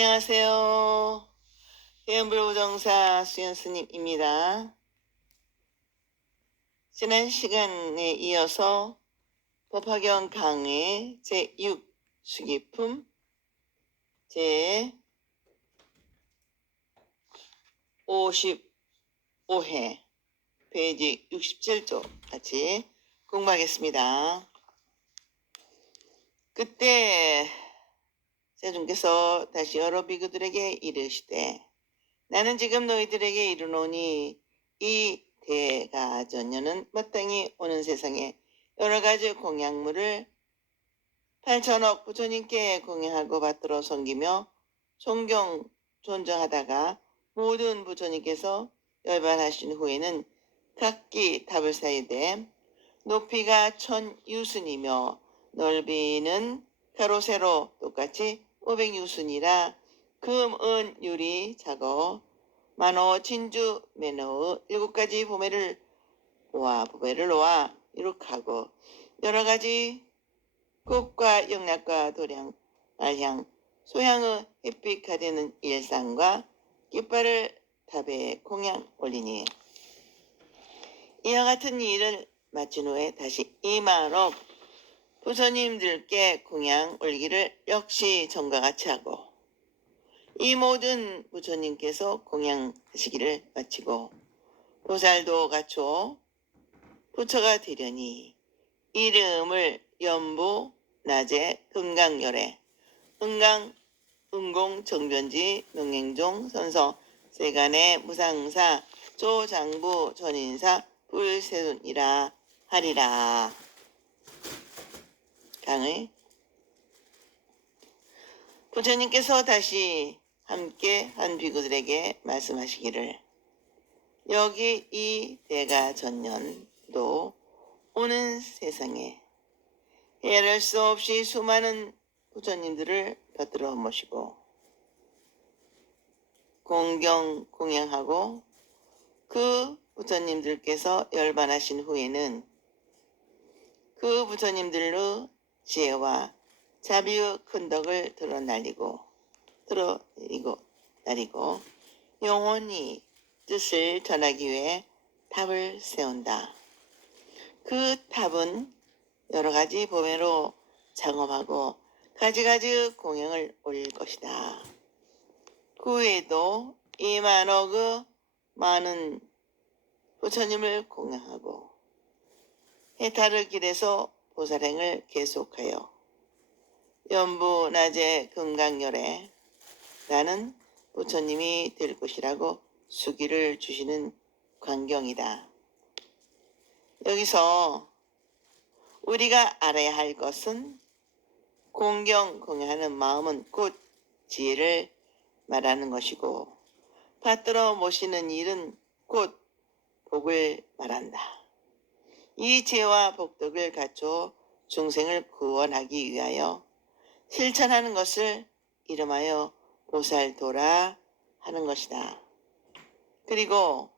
안녕하세요. 대연불구정사 수연스님입니다. 지난 시간에 이어서 법화경 강의 제6 수기품 제 55회 페이지 67쪽 같이 공부하겠습니다. 그때 세존께서 다시 여러 비구들에게 이르시되 나는 지금 너희들에게 이르노니 이 대가전녀는 마땅히 오는 세상에 여러 가지 공양물을 8천억 부처님께 공양하고 받들어 섬기며 존경하다가 모든 부처님께서 열반하신 후에는 각기 답을 사이되 높이가 1000유순이며 넓이는 가로 세로 똑같이 500유순이라 금, 은, 유리, 자거, 만호, 진주, 매너의 7가지 보배를 놓아 이룩하고 여러 가지 꽃과 영락과 도량, 말향, 소향의 햇빛 가되는 일상과 깃발을 탑에 공양 올리니 이와 같은 일을 마친 후에 다시 2만억 부처님들께 공양 올기를 역시 전과 같이 하고 이 모든 부처님께서 공양하시기를 마치고 보살도 갖추어 부처가 되려니 이름을 연부, 낮에, 금강열애, 은강, 은공, 정변지, 명행종, 선서, 세간의 무상사, 조장부, 전인사, 불세존이라 하리라. 강의 부처님께서 다시 함께 한 비구들에게 말씀하시기를 여기 이 대가전년도 오는 세상에 헤아릴 수 없이 수많은 부처님들을 받들어 모시고 공양하고 그 부처님들께서 열반하신 후에는 그 부처님들의 지혜와 자비의 큰 덕을 드러내리고 영원히 뜻을 전하기 위해 탑을 세운다. 그 탑은 여러 가지 보배로 장엄하고 가지가지 공양을 올릴 것이다. 그 외에도 2만억의 많은 부처님을 공양하고 해탈의 길에서 보살행을 계속하여 연부, 낮에, 금강열에 나는 부처님이 될 것이라고 수기를 주시는 광경이다. 여기서 우리가 알아야 할 것은 공양하는 마음은 곧 지혜를 말하는 것이고 받들어 모시는 일은 곧 복을 말한다. 이 지혜와 복덕을 갖춰 중생을 구원하기 위하여 실천하는 것을 이름하여 보살도라 하는 것이다. 그리고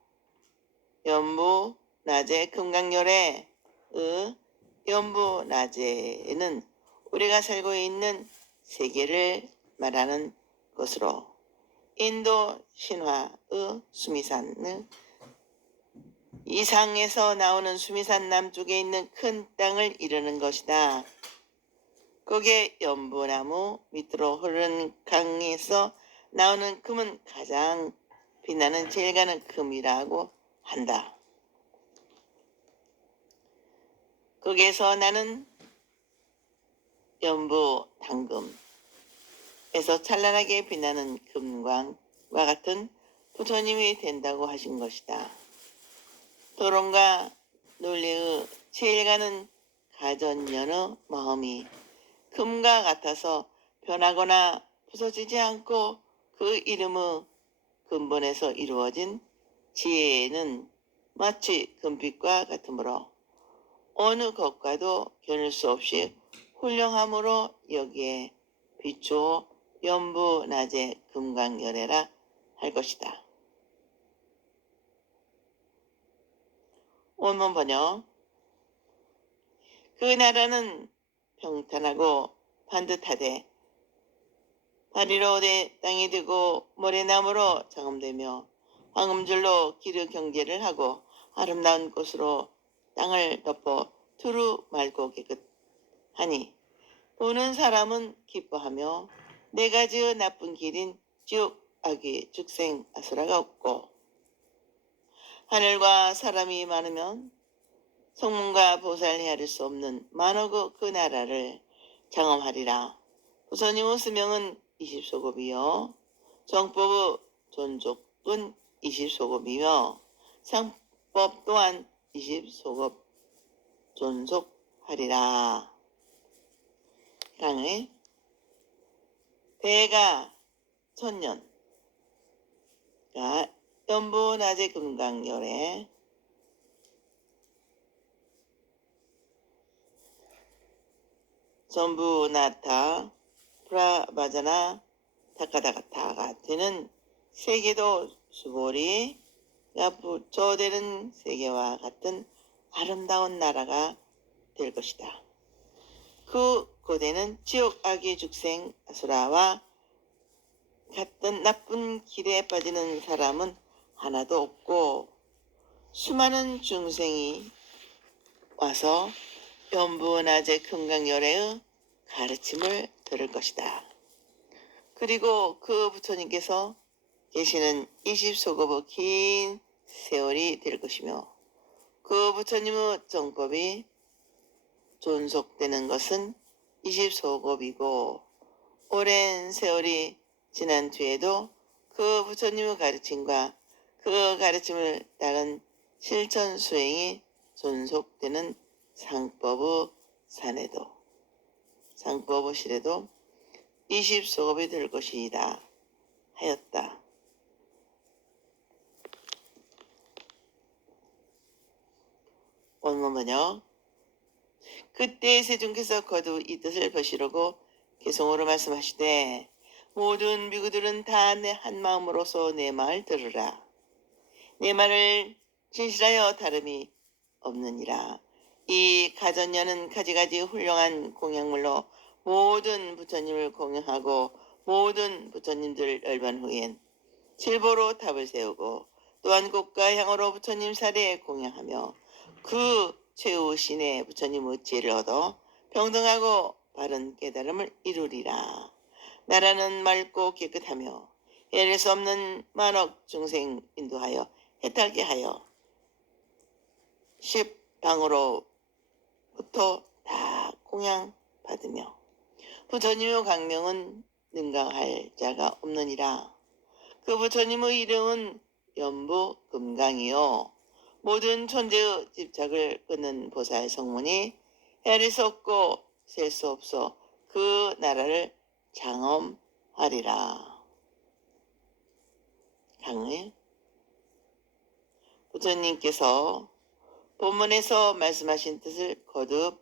연부, 낮에, 금강열의 연부, 낮에는 우리가 살고 있는 세계를 말하는 것으로 인도 신화의 수미산의 이상에서 나오는 수미산 남쪽에 있는 큰 땅을 이루는 것이다. 거기에 연부나무 밑으로 흐르는 강에서 나오는 금은 가장 빛나는 제일 가는 금이라고 한다. 거기에서 나는 연부 당금에서 찬란하게 빛나는 금광과 같은 부처님이 된다고 하신 것이다. 도론과 논리의 제일 가는 가전연의 마음이 금과 같아서 변하거나 부서지지 않고 그 이름의 근본에서 이루어진 지혜는 마치 금빛과 같으므로 어느 것과도 겨눌 수 없이 훌륭함으로 여기에 비추어 연부, 낮에, 금강열애라 할 것이다. 원문 번역. 그 나라는 평탄하고 반듯하되 다리로 내 땅이 되고 모래나무로 장엄되며 황금줄로 기르 경계를 하고 아름다운 꽃으로 땅을 덮어 두루 맑고 깨끗하니 보는 사람은 기뻐하며 내가 지어 나쁜 길인 지옥 악의 죽생 아수라가 없고 하늘과 사람이 많으면 성문과 보살 헤아릴 수 없는 만억의 그 나라를 장엄하리라. 부처님의 수명은 20소급이요 정법의 존속은 20소급이며 상법 또한 20소급 존속하리라. 강의 대가 천년 연보낮의 금강열에 전부 나타 프라바자나 타카다가타가 되는 세계도 수보리 부처되는 세계와 같은 아름다운 나라가 될 것이다. 그 고대는 지옥 악의 죽생 아수라와 같은 나쁜 길에 빠지는 사람은 하나도 없고 수많은 중생이 와서 연부낮의 금강열애의 가르침을 들을 것이다. 그리고 그 부처님께서 계시는 20소급의 긴 세월이 될 것이며 그 부처님의 정법이 존속되는 것은 20소급이고 오랜 세월이 지난 뒤에도 그 부처님의 가르침과 그 가르침을 따른 실천 수행이 존속되는 상법의 산에도 상법의 실에도 20소급이 될 것이다 하였다. 원문 번역. 그때 세존께서 거듭 이 뜻을 보시려고 개성으로 말씀하시되 모든 비구들은 다 내 한 마음으로서 내 말을 들으라. 내 말을 진실하여 다름이 없느니라. 이 가전녀는 가지가지 훌륭한 공양물로 모든 부처님을 공양하고 모든 부처님들 열반 후엔 칠보로 탑을 세우고 또한 꽃과 향으로 부처님 사례에 공양하며 그 최우신의 부처님의 지혜를 얻어 평등하고 바른 깨달음을 이루리라. 나라는 맑고 깨끗하며 헤아릴 수 없는 만억 중생 인도하여 해탈게 하여 십방으로부터 다 공양받으며 부처님의 강명은 능가할 자가 없느니라. 그 부처님의 이름은 연부금강이요 모든 천재의 집착을 끊는 보살 성문이 헤아릴 수 없고 셀 수 없어 그 나라를 장엄하리라. 강의 부처님께서 본문에서 말씀하신 뜻을 거듭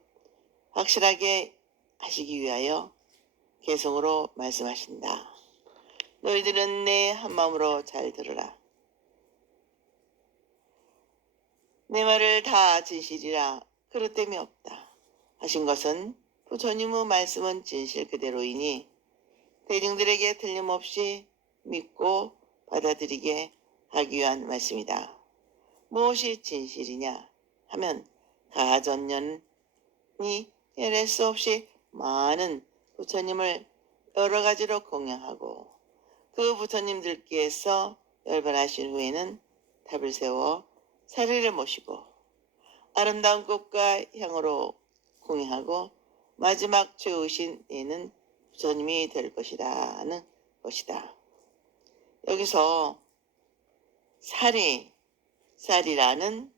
확실하게 하시기 위하여 개성으로 말씀하신다. 너희들은 내 한마음으로 잘 들으라. 내 말을 다 진실이라 그릇됨이 없다 하신 것은 부처님의 말씀은 진실 그대로이니 대중들에게 틀림없이 믿고 받아들이게 하기 위한 말씀이다. 무엇이 진실이냐 하면 가전년이 헤아릴 수 없이 많은 부처님을 여러 가지로 공양하고 그 부처님들께서 열반하신 후에는 탑을 세워 사리를 모시고 아름다운 꽃과 향으로 공양하고 마지막 최후신 예는 부처님이 될 것이라는 것이다. 여기서 사리라는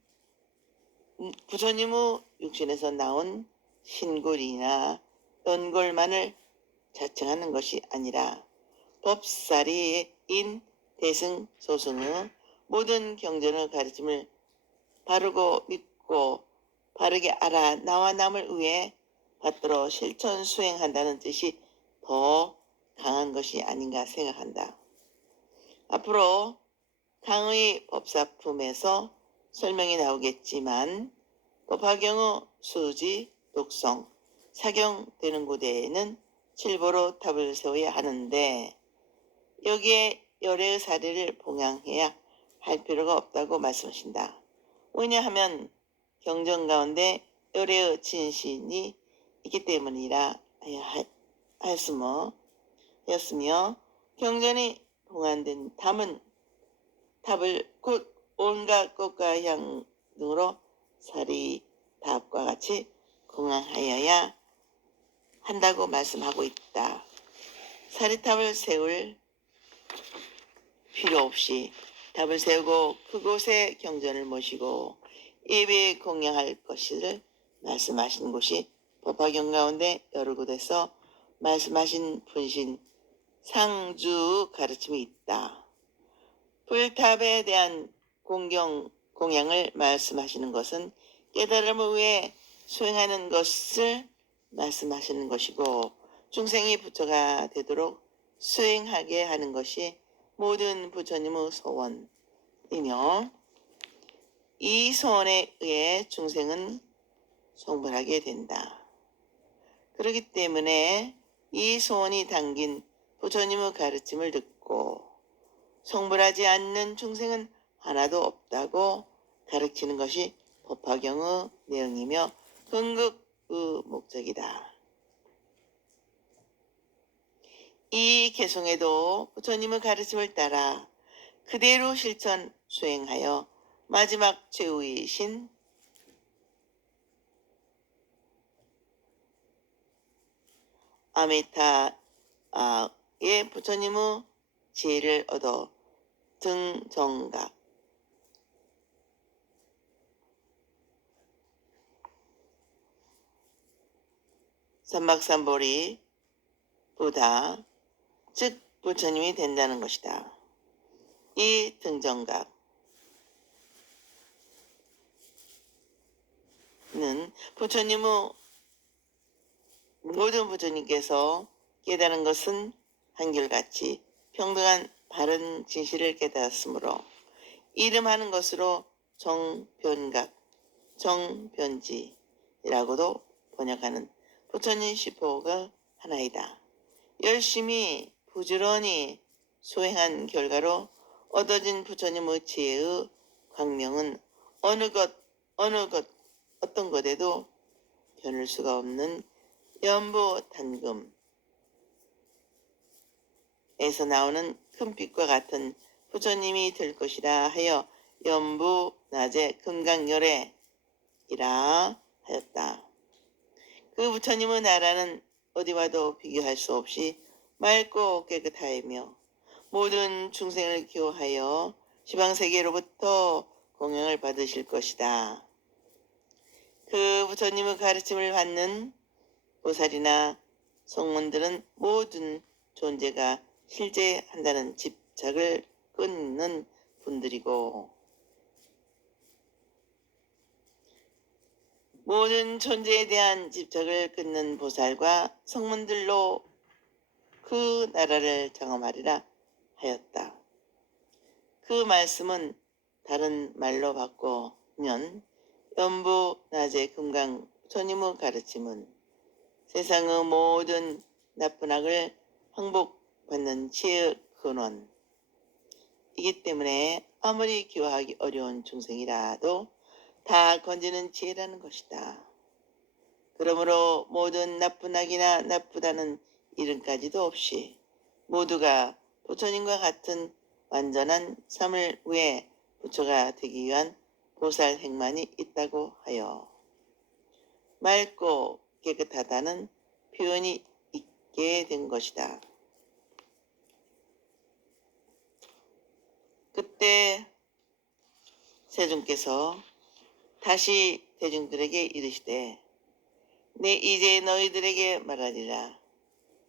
부처님의 육신에서 나온 신골이나 연골만을 자청하는 것이 아니라 법사리인 대승소승의 모든 경전의 가르침을 바르고 믿고 바르게 알아 나와 남을 위해 받들어 실천 수행한다는 뜻이 더 강한 것이 아닌가 생각한다. 앞으로 강의 법사품에서 설명이 나오겠지만 법화경의 수지, 독성, 사경되는 고대에는 칠보로 탑을 세워야 하는데 여기에 열애의 사례를 봉양해야 할 필요가 없다고 말씀하신다. 왜냐하면 경전 가운데 열애의 진신이 있기 때문이라 하였으며 경전이 봉안된 탑을 곧 온갖 꽃과 향 등으로 사리 탑과 같이 공양하여야 한다고 말씀하고 있다. 사리탑을 세울 필요 없이 탑을 세우고 그곳에 경전을 모시고 예배 공양할 것을 말씀하신 곳이 법화경 가운데 여러 곳에서 말씀하신 분신 상주 가르침이 있다. 불탑에 대한 공양을 말씀하시는 것은 깨달음을 위해 수행하는 것을 말씀하시는 것이고 중생이 부처가 되도록 수행하게 하는 것이 모든 부처님의 소원이며 이 소원에 의해 중생은 성불하게 된다. 그렇기 때문에 이 소원이 담긴 부처님의 가르침을 듣고 성불하지 않는 중생은 하나도 없다고 가르치는 것이 법화경의 내용이며 건국의 목적이다. 이 개송에도 부처님의 가르침을 따라 그대로 실천 수행하여 마지막 최후이신 아미타의 부처님의 지혜를 얻어 등정각 삼박삼보리 부다 즉 부처님이 된다는 것이다. 이 등정각은 모든 부처님께서 깨달은 것은 한결같이 평등한 바른 진실을 깨달았으므로 이름하는 것으로 정변각, 정변지라고도 번역하는 부처님 시포가 하나이다. 열심히 부지런히 수행한 결과로 얻어진 부처님의 지혜의 광명은 어떤 것에도 겨눌 수가 없는 연보단금에서 나오는 금빛과 같은 부처님이 될 것이라 하여 연부낮의 금강열애이라 하였다. 그 부처님의 나라는 어디와도 비교할 수 없이 맑고 깨끗하이며 모든 중생을 기호하여 지방세계로부터 공양을 받으실 것이다. 그 부처님의 가르침을 받는 보살이나 성문들은 모든 존재가 실제한다는 집착을 끊는 분들이고 모든 존재에 대한 집착을 끊는 보살과 성문들로 그 나라를 경험하리라 하였다. 그 말씀은 다른 말로 바꾸면 연부낮의 금강 부처님의 가르침은 세상의 모든 나쁜 악을 항복받는 지혜의 근원이기 때문에 아무리 기화하기 어려운 중생이라도 다 건지는 지혜라는 것이다. 그러므로 모든 나쁜 악이나 나쁘다는 이름까지도 없이 모두가 부처님과 같은 완전한 삶을 위해 부처가 되기 위한 보살 행만이 있다고 하여 맑고 깨끗하다는 표현이 있게 된 것이다. 그때 세존께서 다시 대중들에게 이르시되 내 이제 너희들에게 말하리라.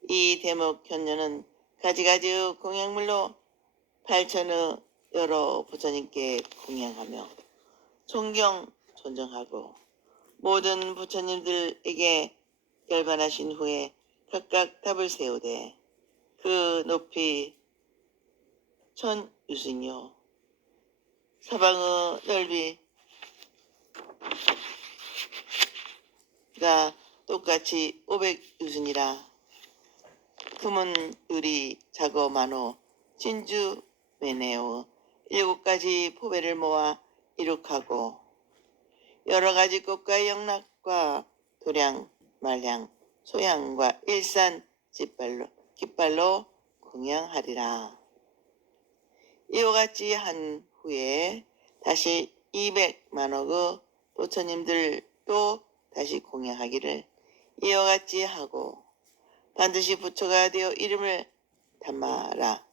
이 대목 현녀는 가지가지의 공양물로 8천의 여러 부처님께 공양하며 존경하고 모든 부처님들에게 결반하신 후에 각각 탑을 세우되 그 높이 1000유승이요 사방의 넓이가 똑같이 500유승이라 금은 유리 자거 만호 진주 매네오 7가지 포배를 모아 이룩하고 여러 가지 꽃과 영락과 도량 말량 소양과 일산 깃발로 공양하리라. 이와 같이 한 후에 다시 200만억의 부처님들도 다시 공양하기를 이와 같이 하고 반드시 부처가 되어 이름을 담아라.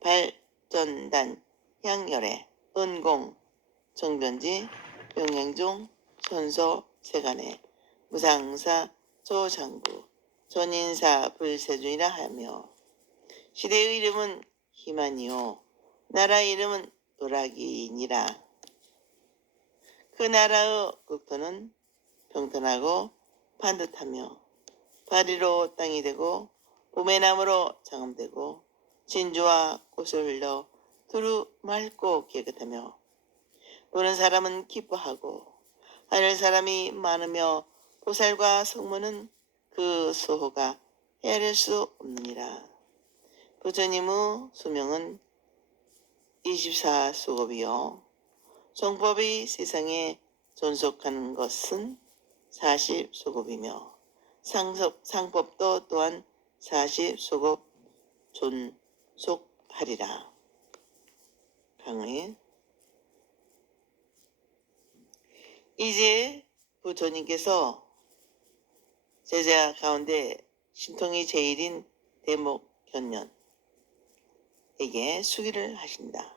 발전단 향열애 은공 정변지 명량종 선소 세간에 무상사 조장구 전인사 불세준이라 하며 시대의 이름은 희만이요 나라 이름은 도라기니라. 그 나라의 국토는 평탄하고 반듯하며 바리로 땅이 되고 봄의나무로 장엄되고 진주와 꽃을 흘려 두루 맑고 깨끗하며 보는 사람은 기뻐하고 하늘 사람이 많으며 보살과 성문은 그 수호가 헤아릴 수 없느니라. 부처님의 수명은 24수급이요 정법이 세상에 존속하는 것은 40수급이며 상법도 또한 40수급 존속하리라. 강의 이제 부처님께서 제자 가운데 신통이 제일인 대목견년에게 수기를 하신다.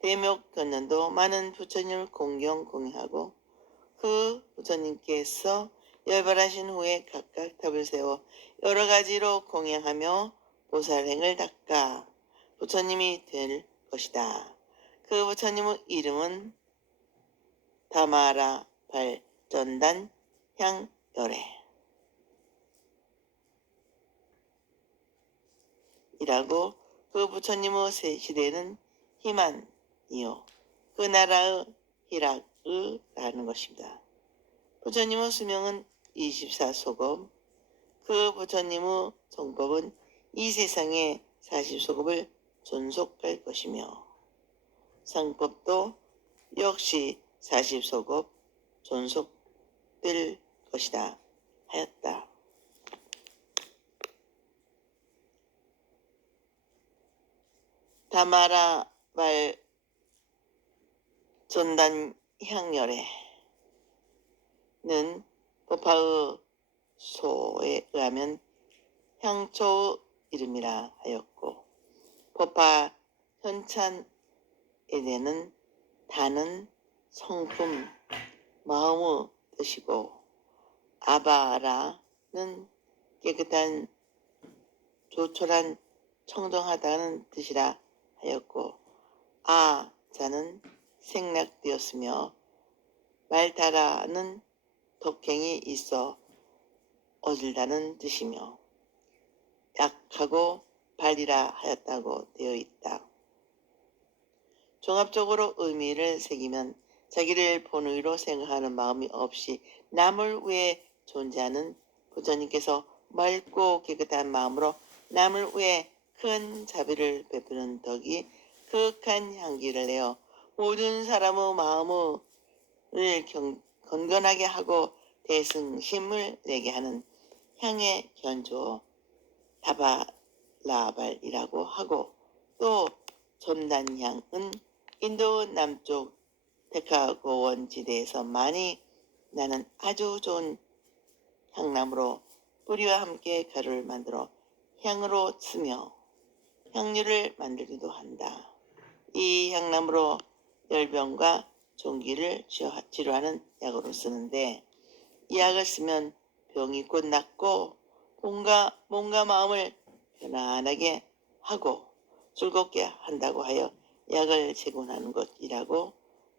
대목견년도 많은 부처님을 공경하고 그 부처님께서 열반하신 후에 각각 탑을 세워 여러 가지로 공양하며 보살행을 닦아 부처님이 될 것이다. 그 부처님의 이름은 다마라 발전단 향열애 이라고 그 부처님의 시대는 희만이요 그 나라의 희락이라는 것입니다. 부처님의 수명은 24소급 그 부처님의 정법은 이 세상에 40소급을 존속할 것이며 상법도 역시 40소급 존속될 것이다 하였다. 다마라 말 전단 향열애는 법화의 소에 의하면 향초의 이름이라 하였고 법화 현찬에는 다는 성품 마음의 뜻이고 아바라는 깨끗한 조촐한 청정하다는 뜻이라 하였고 아자는 생략되었으며 말다라는 독행이 있어 어질다는 뜻이며 약하고 발이라 하였다고 되어 있다. 종합적으로 의미를 새기면 자기를 본의로 생각하는 마음이 없이 남을 위해 존재하는 부처님께서 맑고 깨끗한 마음으로 남을 위해 큰 자비를 베푸는 덕이 극한 향기를 내어 모든 사람의 마음을 건건하게 하고 대승심을 내게 하는 향의 견조 다바라발이라고 하고 또 점단향은 인도 남쪽 데카고원 지대에서 많이 나는 아주 좋은 향나무로 뿌리와 함께 가루를 만들어 향으로 쓰며 향료를 만들기도 한다. 이 향나무로 열병과 종기를 치료하는 약으로 쓰는데 이 약을 쓰면 병이 곧 낫고 몸과 마음을 편안하게 하고 즐겁게 한다고 하여 약을 제공하는 것이라고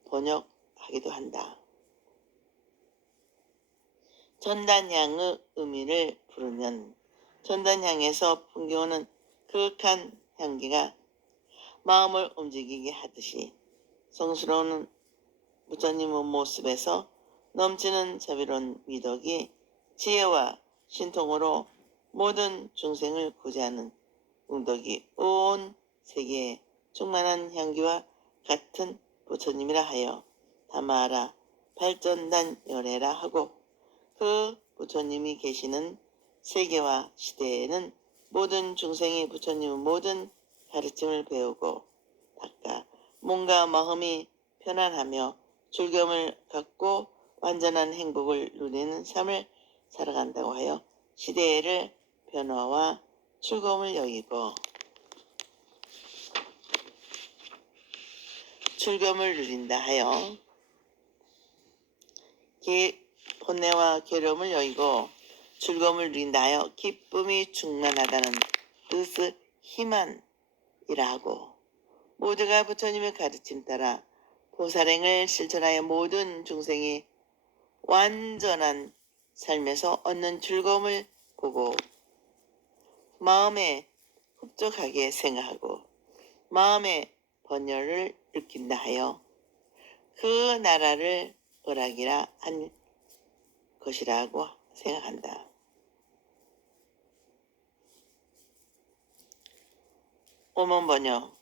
번역하기도 한다. 전단향의 의미를 부르면 전단향에서 풍겨오는 극한 향기가 마음을 움직이게 하듯이 성스러운 부처님의 모습에서 넘치는 자비로운 미덕이 지혜와 신통으로 모든 중생을 구제하는 응덕이 온 세계에 충만한 향기와 같은 부처님이라 하여 담아라 발전단 열애라 하고, 그 부처님이 계시는 세계와 시대에는 모든 중생이 부처님의 모든 가르침을 배우고 닦아 몸과 마음이 편안하며 즐거움을 갖고 완전한 행복을 누리는 삶을 살아간다고 하여 시대를 변화와 즐거움을 여기고 즐거움을 누린다 하여 본내와 괴로움을 여기고 즐거움을 누린다 하여 기쁨이 충만하다는 뜻의 희만이라 하고, 모두가 부처님의 가르침 따라 보살행을 실천하여 모든 중생이 완전한 삶에서 얻는 즐거움을 보고 마음에 흡족하게 생각하고 마음의 번열을 느낀다 하여 그 나라를 오락이라 한 것이라고 생각한다. 오문 번역.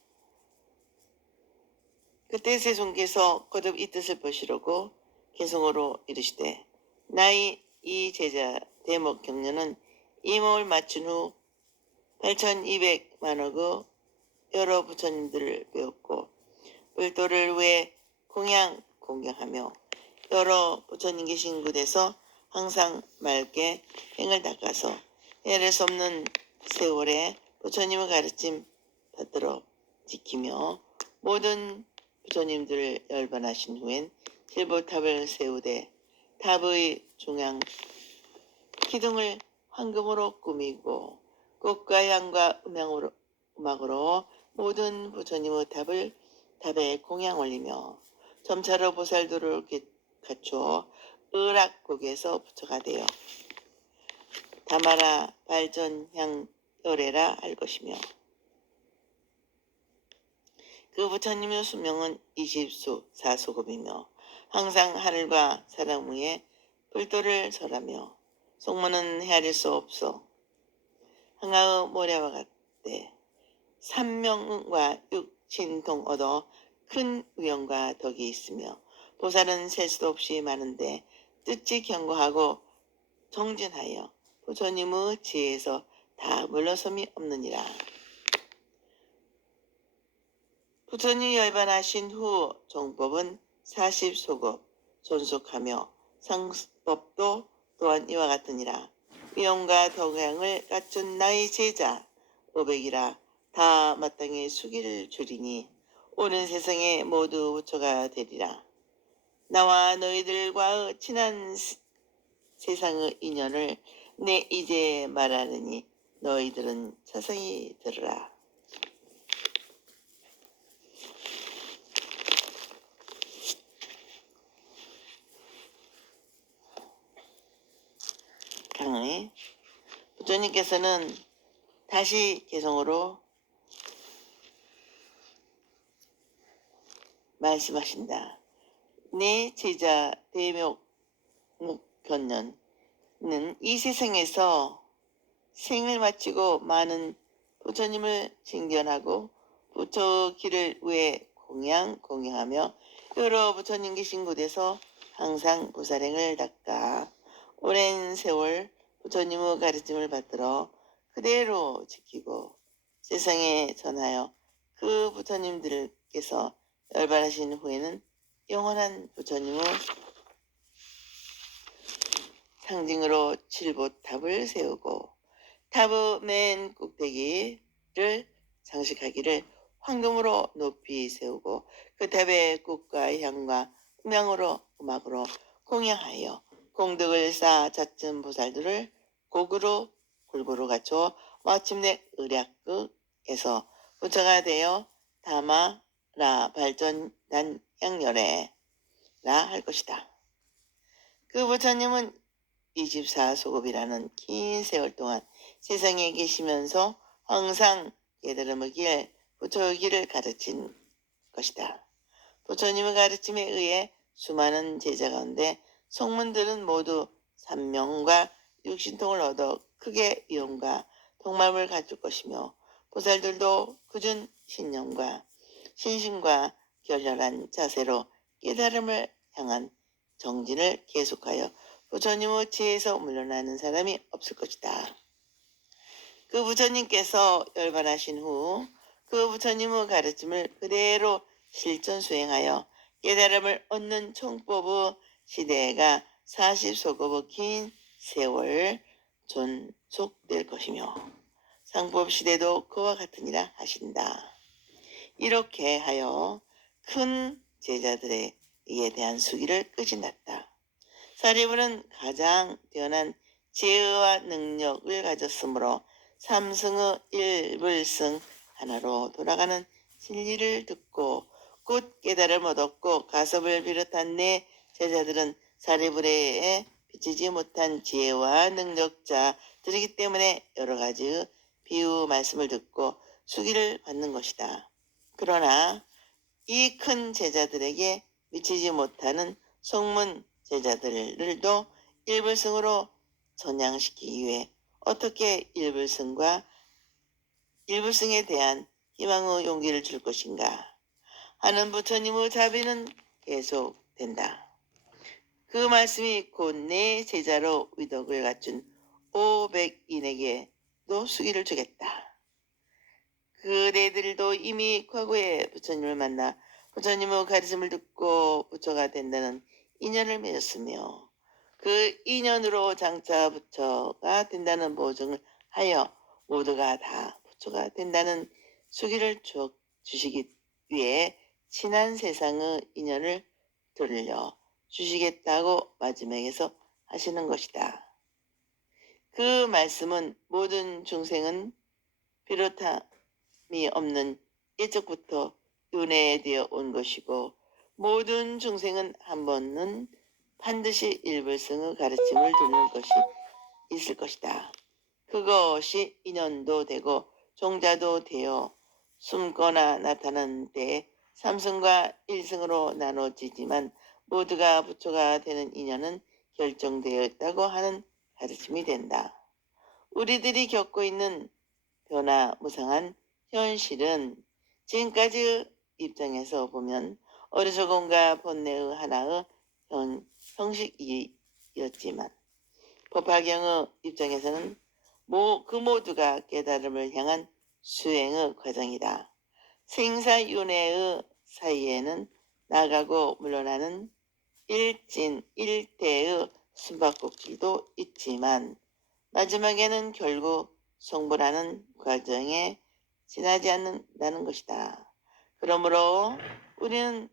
그때 세존께서 거듭 이 뜻을 보시려고 개성으로 이르시되, 나의 이 제자 대목 경련은 이 몸을 마친 후 8200만억의 여러 부처님들을 배웠고 불도를 위해 공경하며 여러 부처님 계신 곳에서 항상 맑게 행을 닦아서 헤아릴 수 없는 세월에 부처님의 가르침 받들어 지키며 모든 부처님들을 열반하신 후엔 질보탑을 세우되 탑의 중앙 기둥을 황금으로 꾸미고 꽃과 향과 음악으로 모든 부처님의 탑에 공양 올리며 점차로 보살도를 갖추어 의락국에서 부처가 되어 담아라 발전향 열애라 할 것이며, 그 부처님의 수명은 24소급이며 항상 하늘과 사람 위에 불도를 설하며 속문은 헤아릴 수 없어 항아의 모래와 같되 삼명과 육신통 얻어 큰 위엄과 덕이 있으며 보살은 셀 수도 없이 많은데 뜻지 견고하고 정진하여 부처님의 지혜에서 다 물러섬이 없느니라. 부처님이 열반하신 후 정법은 40소급 존속하며 상법도 또한 이와 같으니라. 위엄과 덕양을 갖춘 나의 제자 500이라 다 마땅히 숙일 줄이니 오는 세상에 모두 부처가 되리라. 나와 너희들과의 친한 세상의 인연을 내 이제 말하느니 너희들은 자세히 들으라. 강의. 부처님께서는 다시 개성으로 말씀하신다. 내 제자 대목견년은 이 세상에서 생을 마치고 많은 부처님을 징견하고 부처 길을 위해 공양하며 여러 부처님 계신 곳에서 항상 보살행을 닦아 오랜 세월 부처님의 가르침을 받들어 그대로 지키고 세상에 전하여 그 부처님들께서 열반하신 후에는 영원한 부처님의 상징으로 칠보탑을 세우고 탑의 맨 꼭대기를 장식하기를 황금으로 높이 세우고 그 탑의 꽃과 향과 음악으로 공양하여 공덕을 쌓아 잦은 보살들을 골고루 갖추어 마침내 의략극에서 부처가 되어 담아라 발전단 향열애라 할 것이다. 그 부처님은 24소급이라는 긴 세월 동안 세상에 계시면서 항상 깨달음의 길, 부처의 길을 가르친 것이다. 부처님의 가르침에 의해 수많은 제자 가운데 성문들은 모두 삼명과 육신통을 얻어 크게 위엄과 통말을 갖출 것이며 보살들도 굳은 신념과 신심과 결렬한 자세로 깨달음을 향한 정진을 계속하여 부처님의 지혜에서 물러나는 사람이 없을 것이다. 그 부처님께서 열반하신 후 그 부처님의 가르침을 그대로 실천 수행하여 깨달음을 얻는 총법의 시대가 40소급의 긴 세월 존속될 것이며 상법 시대도 그와 같으니라 하신다. 이렇게 하여 큰 제자들에 대한 수기를 끝이 났다. 사리부는 가장 뛰어난 지혜와 능력을 가졌으므로 삼승의 일불승 하나로 돌아가는 진리를 듣고 곧 깨달음을 얻었고 가섭을 비롯한 내 제자들은 사리부레에 비치지 못한 지혜와 능력자들이기 때문에 여러 가지 비유 말씀을 듣고 수기를 받는 것이다. 그러나 이 큰 제자들에게 미치지 못하는 속문 제자들도 일불승으로 전향시키기 위해 어떻게 일불승에 대한 희망의 용기를 줄 것인가 하는 부처님의 자비는 계속된다. 그 말씀이 곧 내 제자로 위덕을 갖춘 500인에게도 수기를 주겠다. 그대들도 이미 과거에 부처님을 만나 부처님의 가르침을 듣고 부처가 된다는 인연을 맺었으며 그 인연으로 장차 부처가 된다는 보증을 하여 모두가 다 부처가 된다는 수기를 주시기 위해 친한 세상의 인연을 돌려 주시겠다고 마지막에서 하시는 것이다. 그 말씀은 모든 중생은 비롯함이 없는 예적부터 윤회되어 온 것이고 모든 중생은 한 번은 반드시 일불승의 가르침을 듣는 것이 있을 것이다. 그것이 인연도 되고 종자도 되어 숨거나 나타나는 때에 삼승과 일승으로 나눠지지만 모두가 부처가 되는 인연은 결정되어 있다고 하는 가르침이 된다. 우리들이 겪고 있는 변화무상한 현실은 지금까지 입장에서 보면 어리석음과 번뇌의 하나의 형식이었지만 법화경의 입장에서는 그 모두가 깨달음을 향한 수행의 과정이다. 생사윤회의 사이에는 나가고 물러나는 일진일대의 숨바꼭질도 있지만 마지막에는 결국 성불하는 과정에 지나지 않는다는 것이다. 그러므로 우리는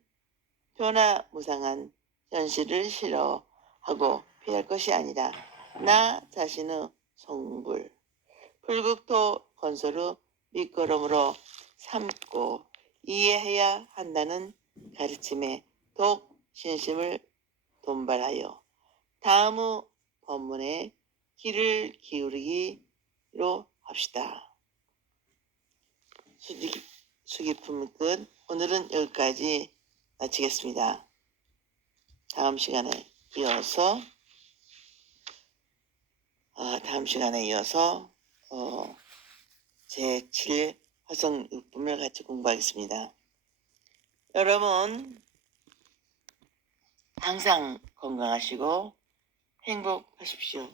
변화무상한 현실을 싫어하고 피할 것이 아니라 나 자신의 성불, 불국토 건설의 밑거름으로 삼고 이해해야 한다는 가르침에 더욱 신심을 돈발하여 다음의 법문에 귀를 기울이기로 합시다. 수기품 끝. 오늘은 여기까지 마치겠습니다. 다음 시간에 이어서 제7 화성 6분을 같이 공부하겠습니다. 여러분 항상 건강하시고 행복하십시오.